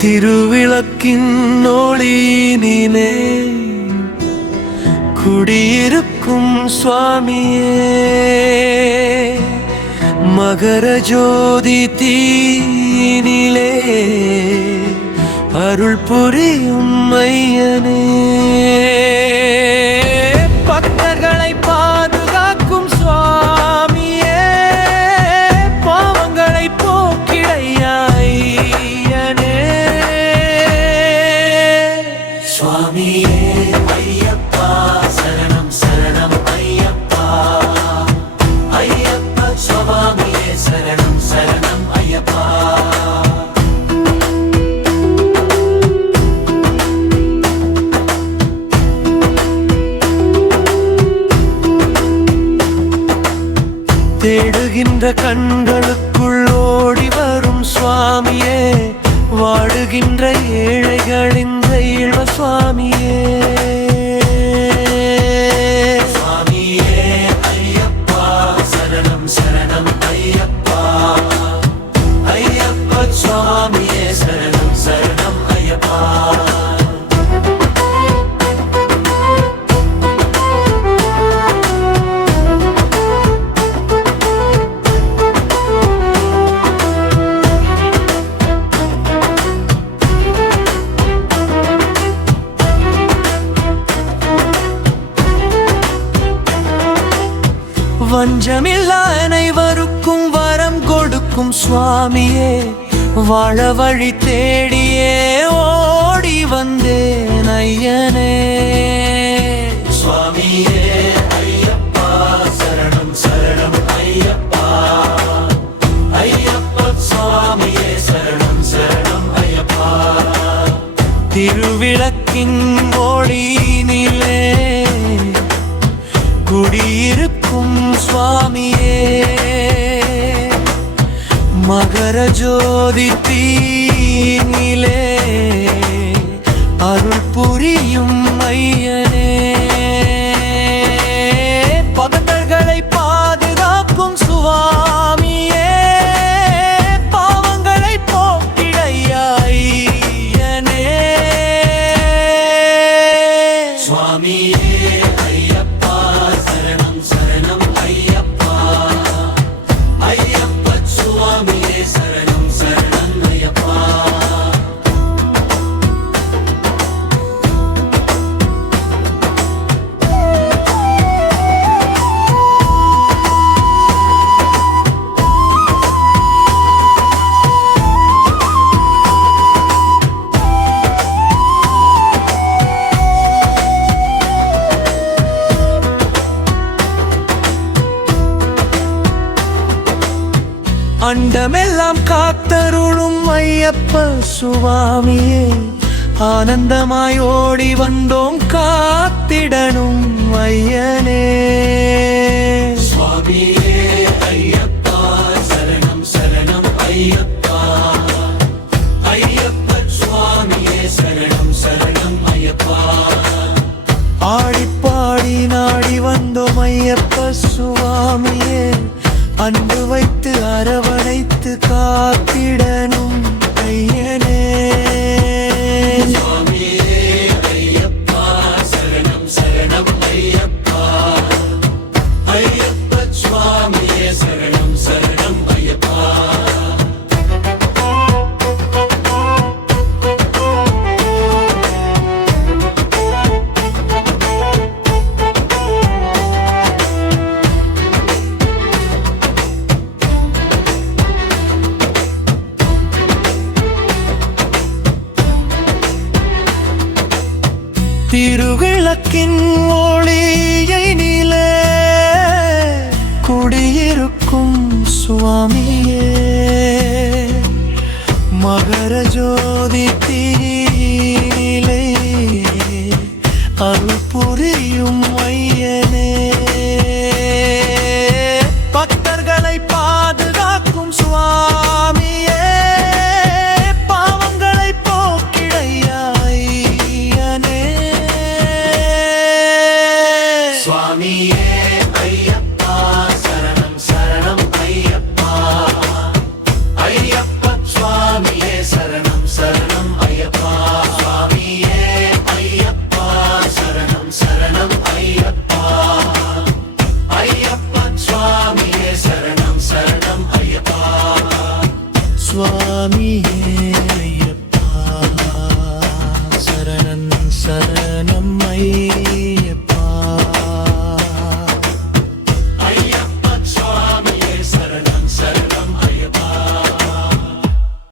திருவிளக்கின் ஒளியினிலே குடியிருக்கும் சுவாமியே மகர ஜோதி தீனிலே அருள் புரியும் மையனே கண்களுக்குள் ஓடி வரும் சுவாமியே வாடுகின்ற வஞ்சமில்லா அனைவருக்கும் வரம் கொடுக்கும் சுவாமியே. வாழ வழி தேடியே ஓடி வந்தேன் ஐயனே. சுவாமியே ஐயப்பா சரணம் சரணம் ஐயப்பா. ஐயப்ப சுவாமியே சரணம் சரணம் ஐயப்பா. திருவிளக்கின் ஒளியினிலே குடியிருக்கும் சுவாமியே. மகர ஜோதி தீனிலே அருள் புரியும் அண்டமெல்லாம் காத்தருளும் ஐயப்ப சுவாமியே. ஆனந்தமாய் ஓடி வந்தோம் காத்திடனும் ஐயனே. சுவாமியே ஐயப்பா சரணம் சரணம் ஐயப்பா. ஐயப்ப சுவாமியே சரணம் சரணம் ஐயப்பா. ஆடிப்பாடி நாடி வந்தோம் ஐயப்ப சுவாமியே. அன்பு வைத்து அரவணைத்து காத்திடனும் திருவிளக்கின் ஒளியை நில குடியிருக்கும் சுவாமியே. மகர ஜோதிக்கு